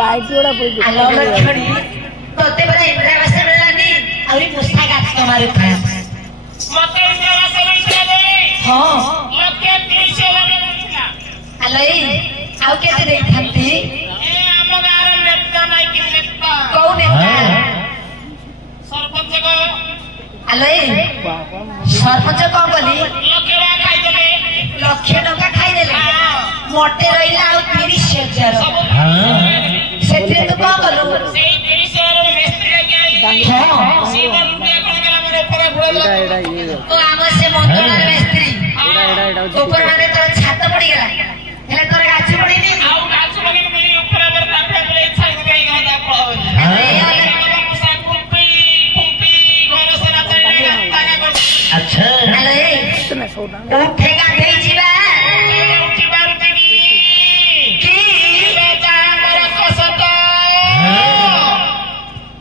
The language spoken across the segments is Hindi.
लाइट जोड़ा पड़ी आलो लक्ष्मणी तोते बड़ा इंद्रावास मिललानी अभी पुस्तक आज तुम्हारे पास मते इंद्रावास मिलले हां लके 30 लगेला अलै आउ केते देई थंती ए हम गार नेता नाइ कि नेता कौ नेता सरपंच को अलै सरपंच कौन बोली लखे टका खाई देले मोटे रहिला आउ 30,000 सेते तो कौन बोलू सेई 30,000 मिस्त्री के हां सीमा रुपया कोन गेला मोर ऊपर घुड़ल तो आम से मंतुला मिस्त्री ऊपर मारे तो छात पड़ी गेला हेले तोर गाछ पड़ी नी आउ गाछ बने मेरी ऊपर पर तापे बोले इच्छा ही गई गादा पड़ अच्छा अरे उठेगा दे जीवा उठी बारुतनी की बेटा मोर कसत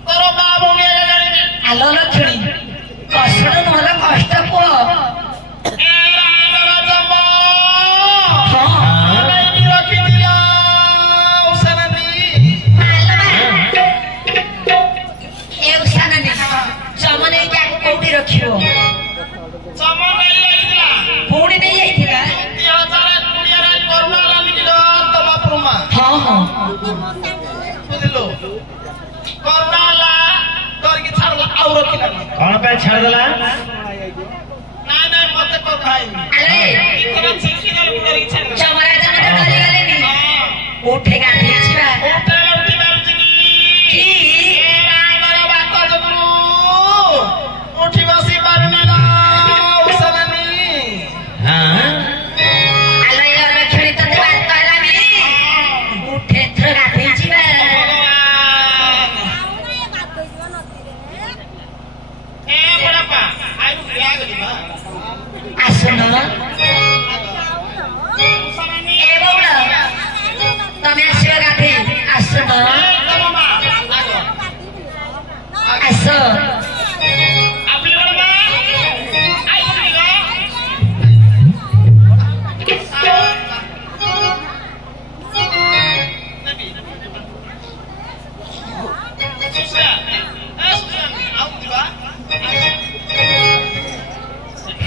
तोर बाबू मेरे जानी आलो लक्ष्मी कष्ट नहले कष्ट को ए राजमा हां नहीं रखी दिला उसननी ए उसाननी समने क्या कोठी रखियो समन नहीं आइला पूरी नहीं आइथिला 2020 रे कोरोना लागिलो तमा प्रमा हां हां बुझलो कोरोना ला तोर की छाड़ला आउ रखिला कौन पे छाड़ देला ना ना मते को भाई अरे इतना चिंकी दल गुडरी छाड़ चमरा जमरा डरी गले नी उठेगा दे जीवा उठे उठी बारुतनी की ए रामरा बात जगरू उठी बसी बारुनी ला उसननी हां आलो या लक्ष्मी तो बात कहला नी उठे थगा दे जीवा ए बड़प्पा आई बुआ गली बा आसनो उसननी ए बौड़ा तमे आसीबा गाथे आसनो तमा आगो आसो आपली बड़बा आई बुली गा नबी सुसा आउ दिबा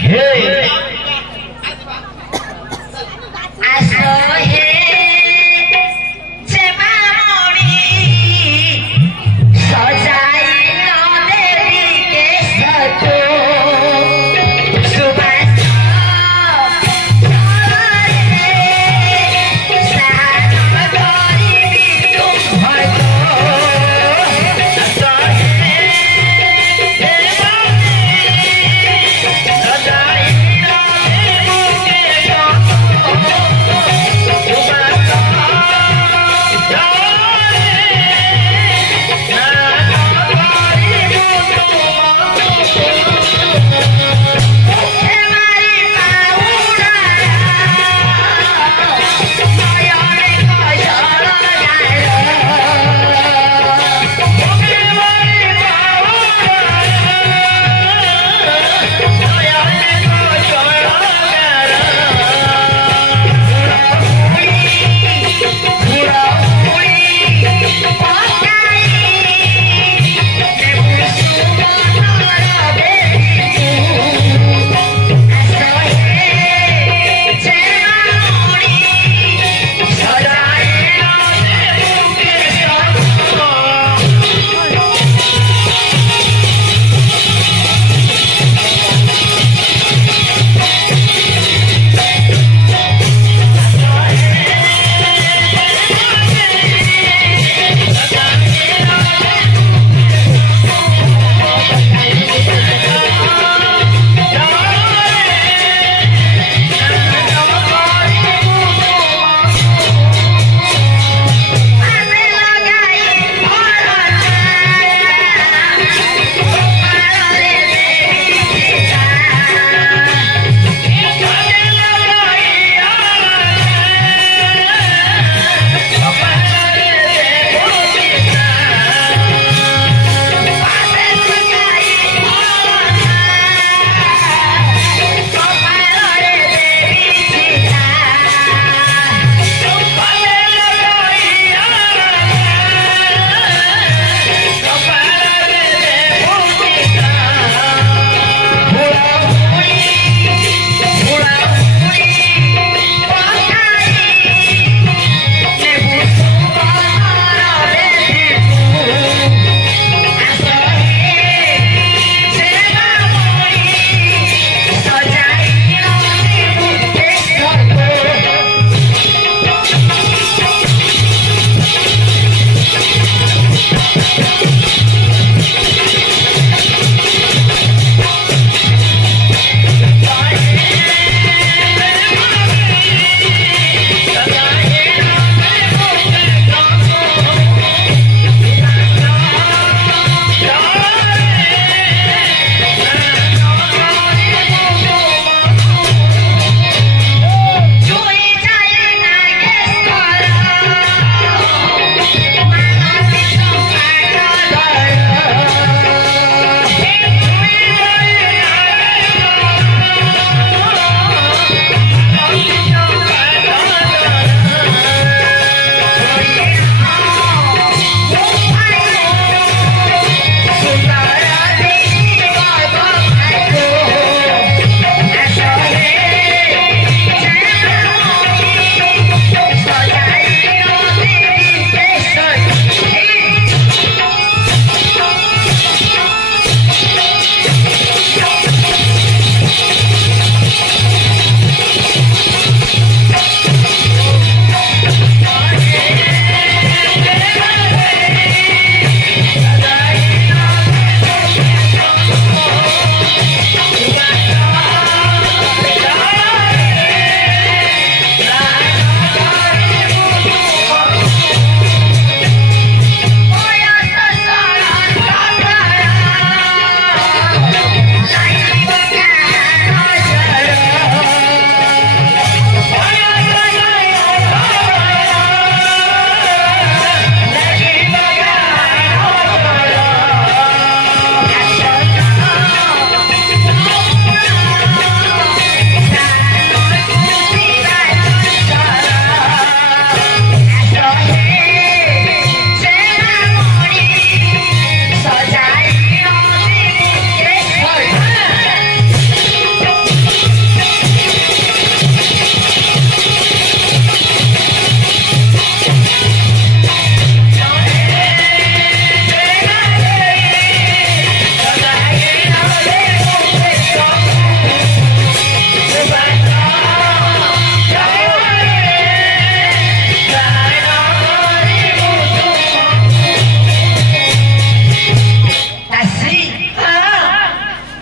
हे आसो हे जेमा मोणी सजाई न देवी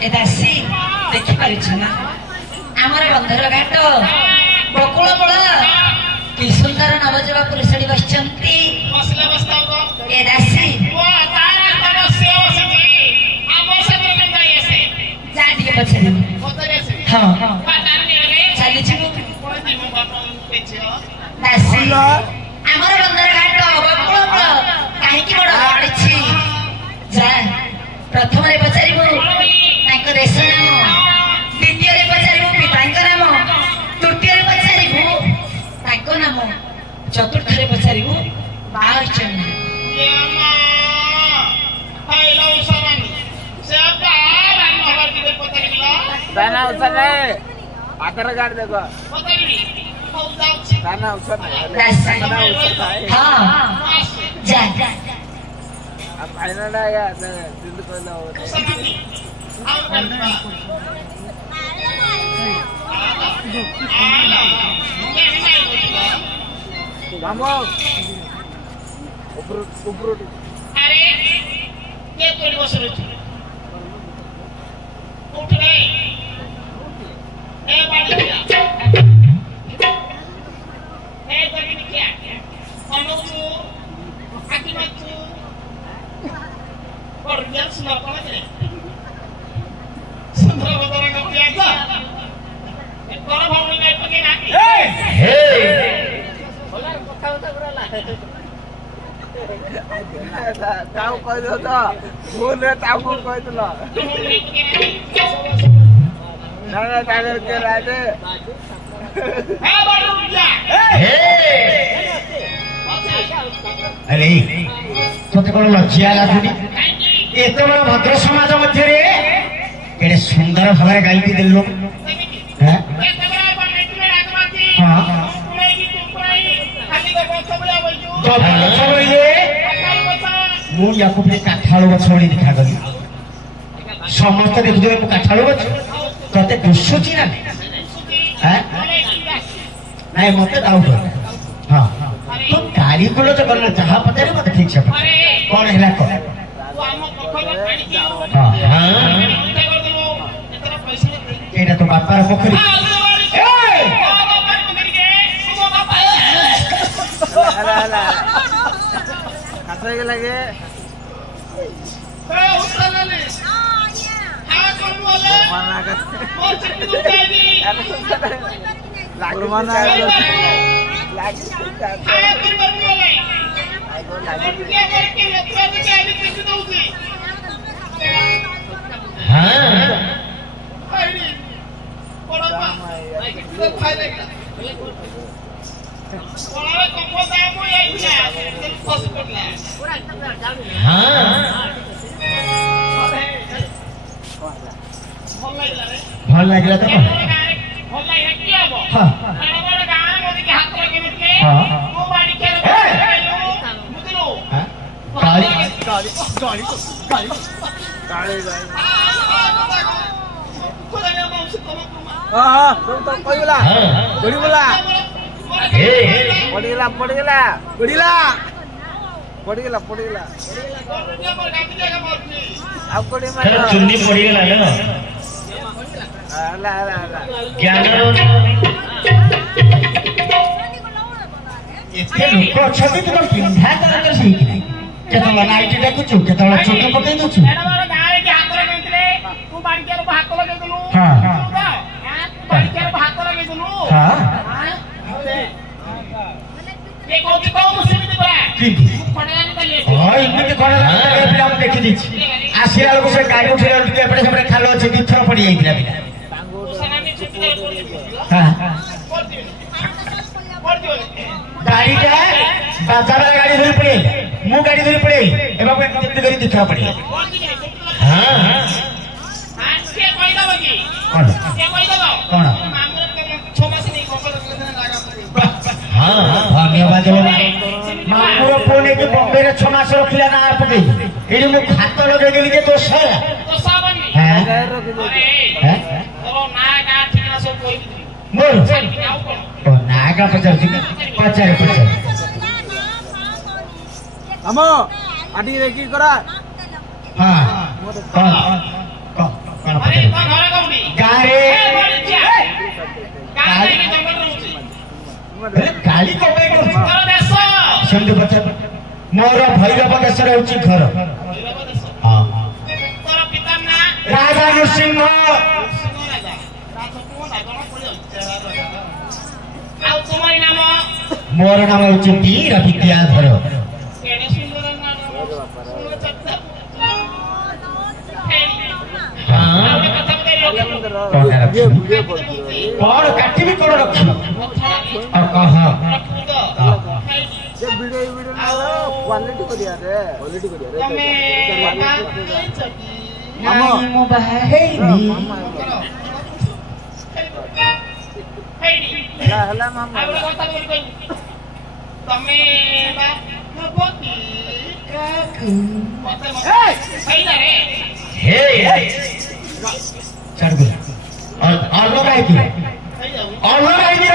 ए दासी देखि पारिछु ना हमर बंधर घाट बकुल मूल कि सुंदर नवजुवा पुरुषड़ी बसचंती बसले बसताओ को ए दासी वो तारा तारा सेव सजी आमो से तो नहीं ऐसे जा दिए पछे होतरे से हां पता नहीं रे चली छु कोन दी मो बाप पेछे दासी हमर बंधर घाट बकुल मूल काहे की बड़ आड़छि जा प्रथम रे पचारिबो ताको देश नाम द्वितीय रे पचारिबो पिताଙ୍କ नाम तृतीय रे पचारिबो ताको नाम चतुर्थ रे पचारिबो बाळचंद ये मां हेलो सवन से बाहर आन हमार की पता नहीं दाना उसने आधार कार्ड देखो पता नहीं हो जाओ छी दाना उसने दासी दाना उसने हां जा अब फाइनल आया जिंद को लो सनानी आओ करवा मामो ऊपर ऊपर अरे ये तोड़ी बसरो उठ रे ए बाड़ी ए तोड़ी क्या अनुचू आकिमाचू और रियल सुना कौन है सुंदर बदरा का प्यासा ए कौन भाव में नहीं पके ना हे बोला कथा कथा करला ताऊ कह दो तो बोल रे ताऊ को कह दलो ना ना टागर के राजे ए बाड़ी उठा हे अरे तोते कोन लज्जा लागुनी एते बड़ भद्र समाज मध्य रे केडे सुंदर भाबरे गाइती देलो हैं हां तो गछ बोइले मु याको पे काठाळो गछ बोली देखा गली समस्त देखु दे काठाळो गछ तोते दुसुची ना हैं नहीं मते डाउट हां तो गाड़ी को तो करना चाहा पता नहीं मते ठीक से कौन हैला को हां एटा तो बापार पोखरी अला अला खासे के लगे माना का लागू माना लाग भल लागला तो हां गाड़ी गाड़ी गाड़ी गाड़ी गाड़ी हां तो कोई बोला गोड़ी बोला हे पड़ीला पड़ीला गोड़ीला पड़ीला पड़ीला अब गोड़ी में चलो चुन्नी पड़ी गला ना अला अला अला ज्ञान एते लोक अछती तो पिंधा कर सही कि नहीं केतला नाइट देखुछु केतला चोट पकई दछु एडा बार गारे के हाथ लगे तले तू बाड़ी के हाथ लगे दलु हां बाड़ी के हाथ लगे दलु हां ये कोती को मुसीबत बा की खड़ानी तले हां इनके कोन ए पिला हम देखि दिछि आसिया लोग से गाड़ी उठे के एपटे सेपटे खालो अछि दिथर पड़ी जाई पिला सनामी छुट्टी हां कर दियो गाड़ी का बाजार गाड़ी धरी पड़े मु गाड़ी धरी पड़े एबा को कितने करी दिखा पड़े हां हां के कोई दबो की कौन के कोई दबो कौन मामले के 6 मास नहीं कोपल लगा पड़ी हां धन्यवाद मामुर फोने के बॉम्बे रे 6 मास रखला ना आप के एडी मु हाथ लगे गेली के तो सारा तो साबनी हैं हैं तो ना का ठीक ना सब कोई मोर ओ नागा पचार पचार अमो आटी रे की करा हां कौन कौन पचार କାଲି ଜଙ୍ଗଲ ରହୁଛି ଗାଳି କଣ ପାଇଁ କରୁଛୁ ତୋର ଦେଶ ସେମିତି ପଚାର ମୋର ଭୈରବ ଦେଶରେ ହେଉଛି ଘର ଭୈରବ ଦେଶ ହଁ ତୋର ପିତାର ନାଁ ରାଜା ନୃସିଂହ ସିଂହ ରାଜା ରାଜକୁ ରାଜଣା ପଡ଼ିଯାଉଛି ଆଉ ତୁମରି ନାମ ମୋର ନାମ ହେଉଛି ବୀର ବିଦ୍ୟାଧର କେଡ଼େ ସୁନ୍ଦର ନାମ ସୁନ୍ଦର ଚକ୍ର ହଁ କଥା କଣ କାଟିବି କଣ ରଖିବି କହ କ୍ୱାଲିଟି କରିବାରେ ତମେ ନାଇଁ ମୁଁ ବାହା ହେଇନି ହେଲା ମାମା ତମେ ଅଲଗା ହେଇକି ଅଲଗା ହେଇକି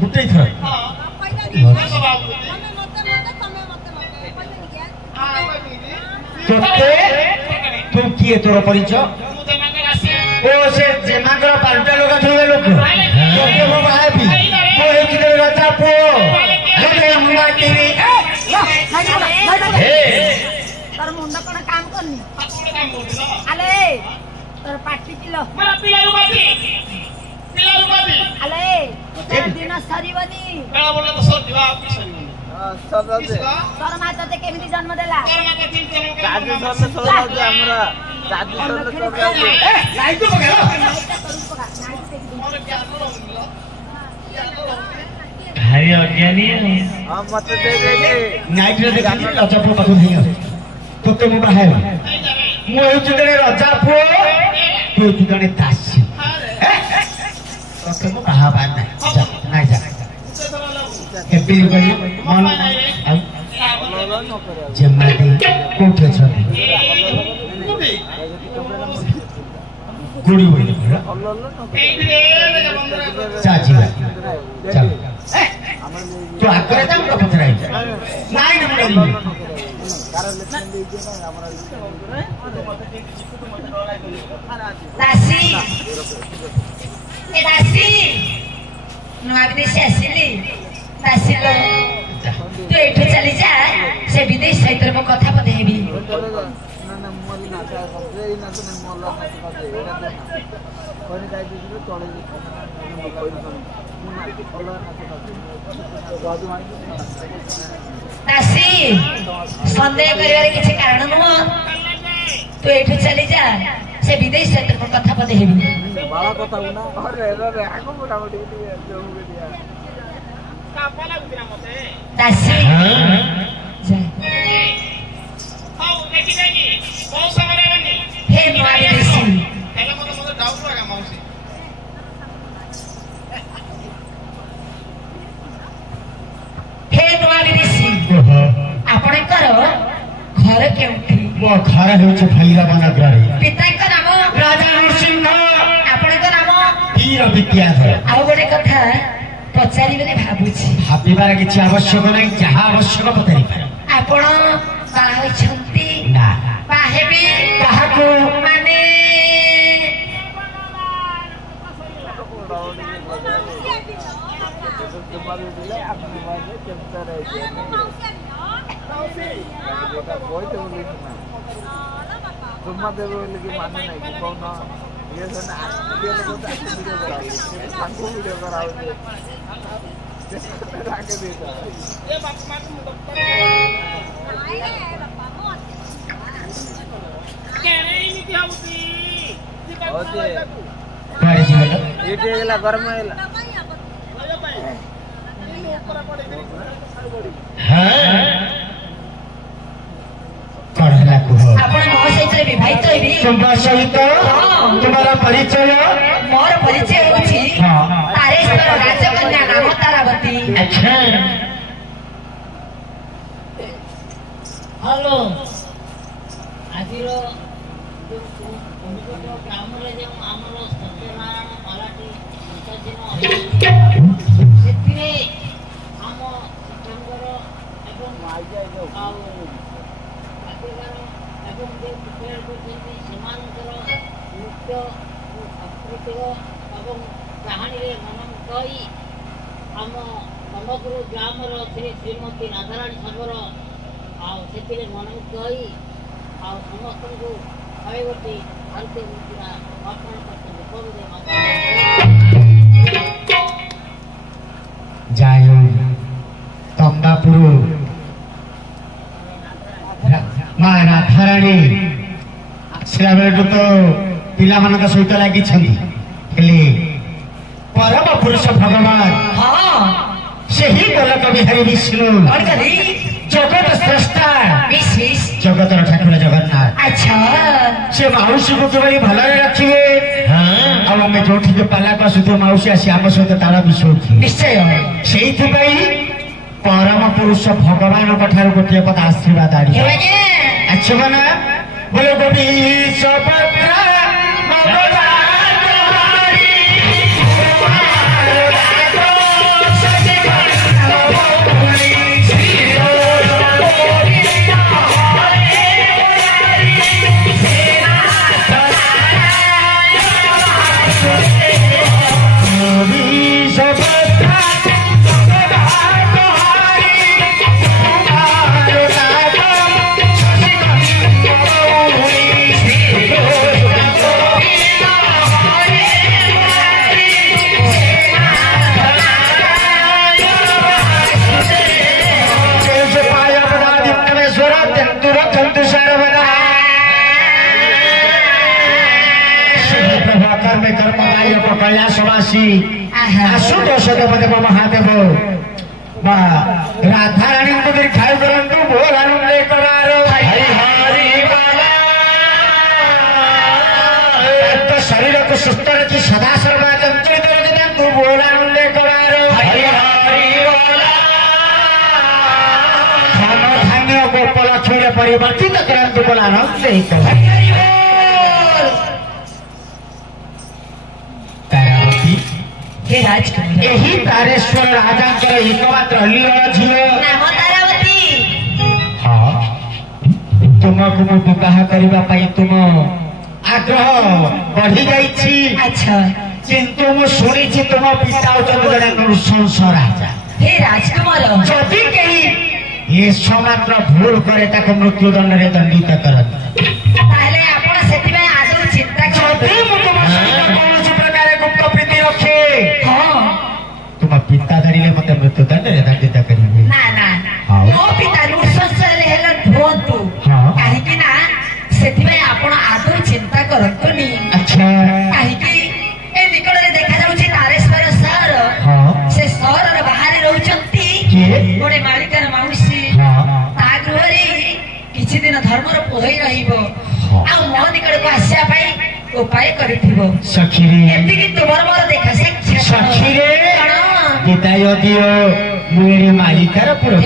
ଗୋଟେ ଥର ତୁ କିଏ ତୋର ପରିଚୟ ଓ ସେ ଯେମାଙ୍କର ପାଲଟା ଲଗା ଥିବା ଲୋକ ତୋତେ ମୁଁ ବାହାବି ତୁ ହେଉଛି ରାଜା ପୁଅ তোর মুন্ড কোন কাম করনি আলে তোর পাটি কিলো আলে তোর দিন সরিবনি তোর মা তোতে কেমিতি জন্ম দেলা ଭାରି ଅଜ୍ଞାନୀ ମତେ ଦେଇଦେଲି ନାଇଟ୍ରେ ଦେଖିଲି ରଜା ପୁଅ ପାଖକୁ ନେଇ ଆସୁଛି ତୋତେ ମୁଁ ବାହା ହେବି ମୁଁ ହେଉଛି ଜଣେ ରଜା ପୁଅ ତୁ ହେଉଛି ଜଣେ ଦାସୀ ତୋତେ ମୁଁ ବାହା ହେବା ନାଇଁ ଯା ଏବେ ଗଲି ମନ ଯେମାଦି କୋଉଠି ଅଛନ୍ତି ଗୁଡ଼ି ବୋଲି ଚାଯିବା ଚାଲ ତୁ ଆଗରେ ଯା ମୁଁ ପଛରେ ଆଇଛି ନାଇଁ ଦାସୀ ଏ ଦାସୀ ନୂଆ ବିଦେଶୀ ଆସିଲି ଦାସୀ ଲୋ ତୁ ଏଠୁ ଚାଲି ଯା ସେ ବିଦେଶ ସହିତ ମୋ କଥା ପଦେଇବି ଦାସୀ ସନ୍ଦେହ କରିବାର କିଛି କାରଣ ନୁହଁ ତୁ ଏଠୁ ଚାଲି ଯା ସେ ବିଦେଶ ସହିତ ମୋ କଥା ପଦେଇବି ଦାସୀ ହେ ନୂଆ ବିଦେଶୀ ହେ ନୂଆ ବିଦେଶୀ ଆପଣଙ୍କର ଘର କେଉଁଠି ମୋ ଘର ହେଉଛି ଭୈରବ ନଗରରେ ପିତାଙ୍କ ନାମ ରାଜା ନୃସିଂହ ଆପଣଙ୍କ ନାମ ବୀର ବିଦ୍ୟାଧର ଆଉ ଗୋଟେ କଥା ପଚାରିବି ବୋଲି ଭାବୁଛି ଭାବିବାର କିଛି ଆବଶ୍ୟକ ନାହିଁ ଯାହା ଆବଶ୍ୟକ ପଚାରିପାରେ ଆପଣ ବାହା ହୋଇଛନ୍ତି ନା ବାହା ହେବି କାହାକୁ ମାନେ ତୁମା ଦେବ ବୋଲି ମାନେ ନାହିଁ କି କହୁନ ଇଏ ତାଙ୍କୁ ଭିଡ଼ିଓ କରାହଉଛି ଏଇଠି ହେଇଗଲା ଗରମ ହେଇଗଲା କଣ ହେଲା କୁହ ଆପଣ ମୋ ସହିତ ବିବାହିତ ହେବି ତୁମ ସହିତ ତୁମର ପରିଚୟ ମୋର ପରିଚୟ ହେଉଛି ତାରେଶ୍ୱର ରାଜକନ୍ୟା ନାମ ତାରାବତୀ। ଆଚ୍ଛା ହ୍ୟାଲୋ ଆଜିର ଗ୍ରାମରେ ଯେଉଁ ଆମର ସତ୍ୟନାରାୟଣ ମରାଠୀ ବିସର୍ଜନ ସେଥିରେ ଆମ ଶିକ୍ଷକଙ୍କର ଏବଂ ଆଉ ପାଠିକାର ଏବଂ ଯେ ପ୍ରିପେୟାର କରୁଛନ୍ତି ସେମାନଙ୍କର ନୃତ୍ୟ ଓ ସାଂସ୍କୃତିକ ଏବଂ କାହାଣୀରେ ମନମୁଗ୍ଧ ହୋଇ ଆମ ସମଗ୍ର ଗ୍ରାମର ଶ୍ରୀମତୀ ରାଧାରାଣୀ ସାଗର ଆଉ ସେଥିରେ ମନମୁଗ୍ଧ ହୋଇ ଆଉ ସମସ୍ତଙ୍କୁ ଶହେ ଗୋଟି ଭାରତୀୟ ମୁଦ୍ରା ଅର୍ପଣ କରୁଛନ୍ତି। ବନ୍ଦେ ମାତରମ୍। ଯାଇ ତମ୍ବାପୁର ମା ରାଧାରାଣୀ ଆସିଲାବେଳଠୁ ତ ପିଲାମାନଙ୍କ ସହିତ ଲାଗିଛନ୍ତି ହେଲେ ପରମ ପୁରୁଷ ଭଗବାନ ସେହି ଗୋଲକ ବିହାରୀ ବିଷ୍ଣୁ ଜଗତ ସ୍ରଷ୍ଟା ଜଗତର ଠାକୁର ଜଗନ୍ନାଥ ସେ ମାଉସୀକୁ କିଭଳି ଭଲରେ ରଖିବେ ଆଉ ଆମେ ଯୋଉଠିକି ପାଲାକୁ ଆସୁଥିବ ମାଉସୀ ଆସି ଆମ ସହିତ ତାଳ ମିଶଉଛି ନିଶ୍ଚୟ ସେଇଥିପାଇଁ ପରମ ପୁରୁଷ ଭଗବାନଙ୍କ ଠାରୁ ଗୋଟିଏ ପଦ ଆଶୀର୍ବାଦ ଆଣିବ ଆସିବ ନା ବୋଲେ ଗୋଟି कैलासवासी आशुतोष देवदेव महादेव राधाराणी को दीर्घायु करंतु बोल आनंद करार शरीर को सुस्थ रखी सदा सर्वा चंचलित रखितु बोल आनंद करार धन धान्य गोपलक्ष्मी परिवर्तित करंतु बोल आनंद यही तारेश्वर राजा एकमात्र झील नाम तारावती। हाँ तुमको मु विवाह करने तुम आग्रह बढ़ी जाइछि। अच्छा किंतु मु शुणी तुम पिता जड़े नृशंस राजा हे राजकुमार जदि कहीं ये मात्र भूल करे ताको मृत्युदंड रे दंडित करत ताले आपण सेतिबे आदौ चिंता जदि मु तुम कौन प्रकार गुप्त प्रीति रखे तुम पिता धरिले मते मृत्युदंड रे दंडित करिवे ना ना मो पिता नृशंस हेले भोंतु काहे कि ना सेतिबे आपण आदौ चिंता करतुनी। अच्छा काहे कि ए निकट रे देखा जाउछि तारेश्वर सहर से सहर रे बाहर रहउचंती गोटे मालिकर माउसी ता गृहरे किछि दिन धर्मर पोहई रहिबो आ मो निकट को आसिया पाई उपाय करिथिबो सखी रे एति कि तुमर मोर देखा से सखी रे विदाय दियो मुरे मालिकर पुरो